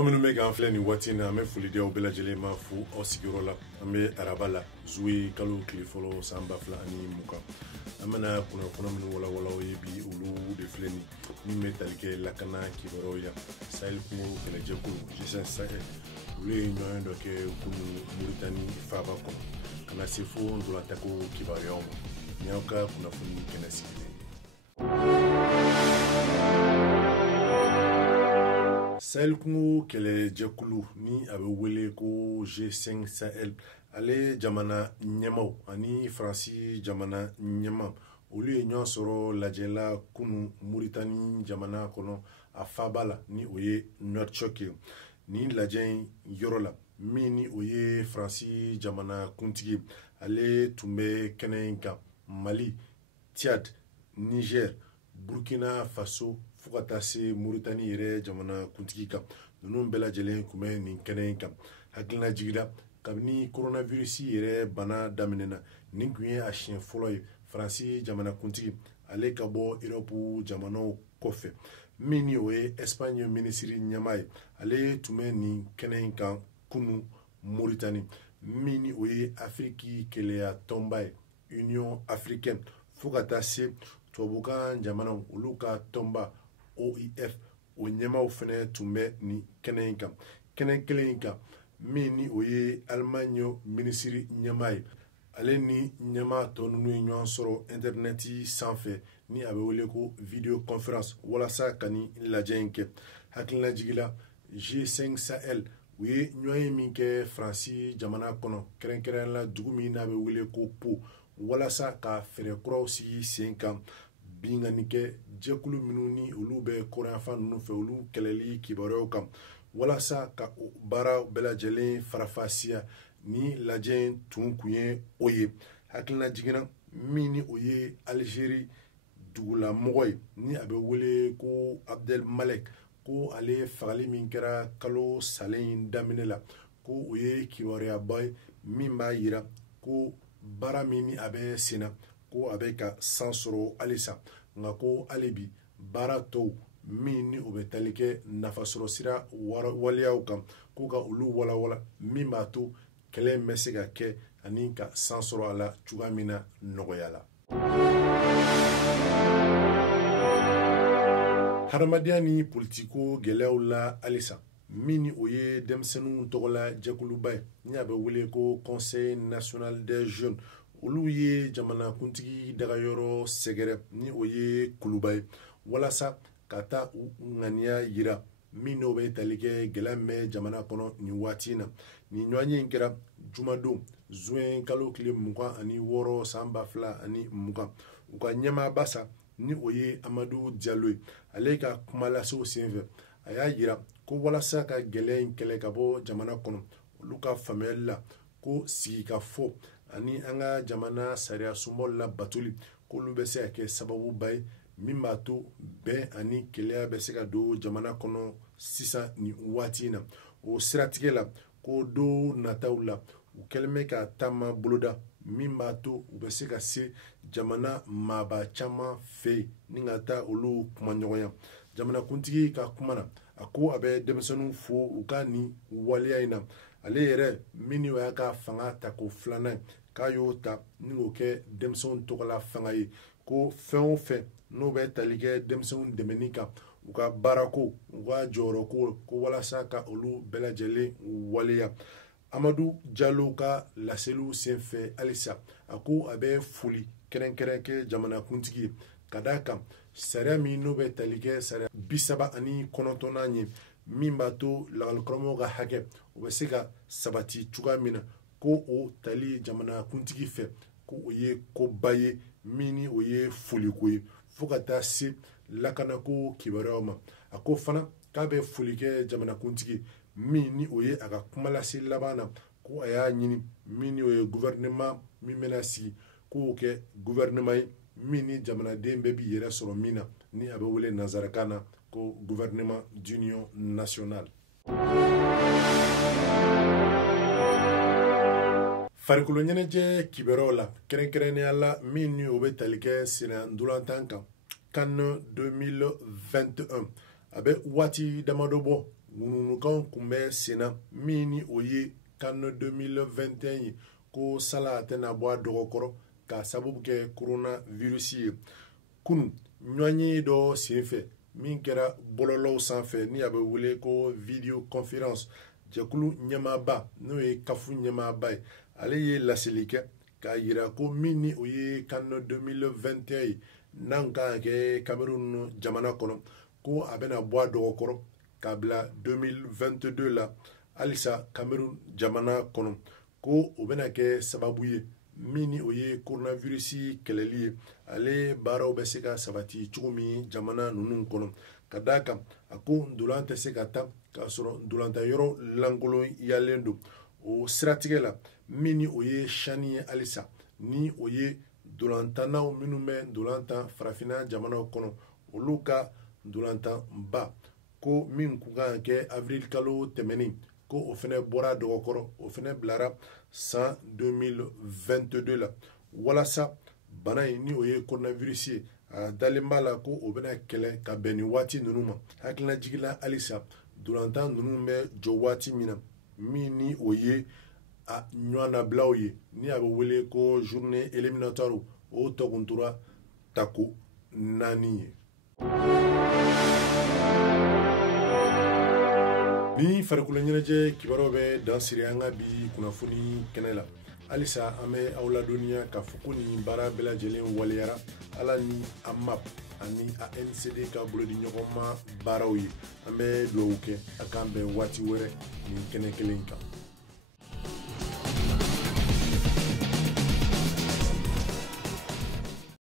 aw minnu bɛ k'an filɛ nin waati in na an bɛ foli di aw bɛɛ lajɛlen ma fo aw sigiyɔrɔ la an bɛ araba la zuwe kalo tile fɔlɔ san 2020 an bɛna kunnafoni minnu walawala aw ye bi olu de filɛ nin min bɛ tali kɛ lakana kibaruyaw yan Sahel kungo kɛlɛjɛkulu G5 Sahel olu ye ɲɔgɔn dɔ kɛ kunun Moritani faaba kɔnɔ ka na se fo ndolantaako kibaruyaw ma ni y'aw ka kunnafoni kɛnɛ sigilen Sahel kungo kɛlɛjɛkulu ni a bɛ wele ko G5 Sahel ale jamana ɲɛmaw ani Faransi jamana ɲɛma olu ye ɲɔgɔn sɔrɔ lajɛla kunun Moritani jamana kɔnɔ a faaba la ni o ye Nouakchott ye ni lajɛ in yɔrɔ la min ni o ye Faransi jamana kuntigi ale tun bɛ kɛnɛ in kan Mali, Tchad, Niger, Burkina Faso fo ka taa se Moritani yɛrɛ jamana kuntigi kan ninnu bɛɛ lajɛlen kun bɛ nin kɛnɛ in kan hakilina jigira kabini coronavirus yɛrɛ bana daminɛna nin kun ye a siɲɛ fɔlɔ ye Faransi jamana kuntigi ale ka bɔ Europe jamanaw kɔfɛ min ni o ye Espagne minisiri ɲɛmaa ye ale tun bɛ nin kɛnɛ in kan kunun Moritani min ni o ye Afrique keleya tɔnba ye Union africaine fo ka taa se tubabukan jamanaw olu ka tɔnba OIF o ɲɛmaw fɛnɛ tun bɛ nin kɛnɛ in kan kɛnɛ kelen in kan min ni o ye Allemagne minisiri ɲɛmaa ye ale ni ɲɛmaa tɔ ninnu ye ɲɔgɔn sɔrɔ internet sanfɛ ni a bɛ wele ko video conference walasa ka ni lajɛ in kɛ hakilina jigila G5 Sahel u ye ɲɔgɔn ye min kɛ Faransi jamana kɔnɔ kɛrɛnkɛrɛn la dugu min n'a bɛ wele ko Po walasa ka fɛɛrɛ kuraw sigi sen kan binganikɛ jɛkulu minnu ni olu bɛ kɔrɔnyanfan ninnu fɛ olu kɛlɛli kibaruyaw kan walasa ka baara bɛɛ lajɛlen farafasiya ni lajɛ tun kun ye o ye hakilina jiginna min ni o ye Algérie dugulamɔgɔ ye ni a bɛ wele ko Abdel Malek ko ale fagali min kɛra kalo salen daminɛ la ko o ye kibaruyaba ye min b'a yira ko baara min ni a bɛ senna ko a bɛ ka san sɔrɔ halisa nka ko hali bi baara tɔw min ni o bɛ tali kɛ nafasɔrɔ sira waleyaw kan ko ka olu walawala min b'a to kɛlɛ in bɛ se ka kɛ ani ka san sɔrɔ a la cogoya min na nɔgɔya la. Hadamadenya ni politiko gɛlɛyaw la halisa min ni o ye denmisɛnninw tɔgɔla jɛkuluba ye ni a bɛ wele ko Conseil national des jeunes olu ye jamana kuntigi dagayɔrɔ sɛgɛrɛ ni o ye kuluba ye walasa ka taa u ŋaniya yira min n'o bɛ tali kɛ gɛlɛya min bɛ jamana kɔnɔ nin waati in na nin ɲɔgɔnye in kɛra jumadon juin kalo tile 26 san 2020 u ka ɲɛmaaba sa ni o ye Amadou Diallo ye ale ka kuma lasew senfɛ a y'a yira ko walasa ka gɛlɛya in kɛlɛ ka bɔ jamana kɔnɔ olu ka faamuyali la ko sigikafɔ ani an ka jamana sariya sunbaw la batoli k'olu bɛ se ka kɛ sababuba ye min b'a to bɛn ani keleya bɛ se ka don jamana kɔnɔ sisan nin waati in na o siratigɛ la ko do nataw la u kɛlen bɛ ka taama boloda min b'a to u bɛ se ka se jamana maaba caman fɛ yen ni ka taa olu kumaɲɔgɔnya jamana kuntigi ka kuma na a ko a bɛ denmisɛnninw fo u ka nin waleya in na ale yɛrɛ min o y'a ka fanga ta ko filanan k'a y'o ta ni k'o kɛ denmisɛnw tɔgɔla fanga ye ko fɛn o fɛn n'o bɛ tali kɛ denmisɛnw dɛmɛni kan u ka baarako u ka jɔyɔrɔko ko walasa ka olu bɛɛ lajɛlen waleya Amadou Diallo ka laseliw senfɛ halisa a ko a bɛ foli kɛrɛnkɛrɛn kɛ jamana kuntigi ye ka d'a kan sariya min n'o bɛ tali kɛ sariya 39 ye min b'a to lakɔlikaramɔgɔw ka hakɛ o bɛ se ka sabati cogoya min na ko o tali jamana kuntigi fɛ ko o ye koba ye min ni o ye foliko ye fo ka taa se lakanako kibaruyaw ma a ko fana k'a bɛ foli kɛ jamana kuntigi min ni o ye a ka kumalase laban na ko a y'a ɲini min ni o ye gouvernement min bɛna sigi k'o kɛ gouvernement ye min ni jamanaden bɛɛ bi yɛrɛ sɔrɔ min na ni a bɛ wele nanzarakan na ko gouvernement d'union nationale. Farikolo ɲɛnajɛ kibaruyaw la kɛrɛnkɛrɛnnenya la min ni o bɛ tali kɛ senna ndolantan kan CAN 2021 a bɛ waati damadɔ bɔ ŋununukan kun bɛ senna min ni o ye CAN 2021 ye ko sala tɛna bɔ a dɔgɔkɔrɔ ka sababu kɛ coronavirus ye. Kunu ɲɔgɔnye dɔ senfɛ min kɛra bɔlɔlɔw sanfɛ ni a bɛ wele ko video conference, jɛkulu ɲɛmaaba n'o ye kafu ɲɛmaaba ye, ale ye laseli kɛ k'a yira ko min ni o ye CAN 2021 ye n'an ka kɛ Cameroun jamana kɔnɔ ko a bɛna bɔ a dɔgɔkɔrɔ k'a bila 2022 la halisa Cameroun jamana kɔnɔ ko o bɛna kɛ sababu ye min ni o ye coronavirus kɛlɛli ye ale baaraw bɛ se ka sabati cogo min jamana ninnu kɔnɔ ka d'a kan a ko ndolan tɛ se ka taa k'a sɔrɔ ndolanta yɔrɔ lankolon yalen don o siratigɛ la min ni o ye sani ye halisa ni o ye ndolantannaw minnu bɛ ndolantan farafinna jamanaw kɔnɔ olu ka ndolantanba ko min kun kan kɛ avril kalo tɛmɛnen ko o fɛnɛ bɔra dɔgɔkɔrɔ o fɛnɛ bilara san 2022 la walasa bana in ni o ye coronavirus ye a dalen b'a la ko o bɛna kɛlɛ ka bɛn ni waati ninnu ma hakilina jigila halisa ndolantan ninnu bɛ jɔ waati min na min ni o ye a ɲɔgɔnnabilaw ye ni a bɛ wele ko journée éliminatoire o tɔkuntora tako 4 ye. Ni farikolo ɲɛnajɛ kibaruw bɛ dan siri an ka bi kunnafoni kɛnɛ la halisa an bɛ aw ladɔnniya k'a fɔ ko nin baara bɛɛ lajɛlen waliyara ala ni AMAP ani ANCD ka bolodi ɲɔgɔnma baaraw ye an bɛ dugawu kɛ a k'an bɛn waati wɛrɛ nin kɛnɛ kelen kan.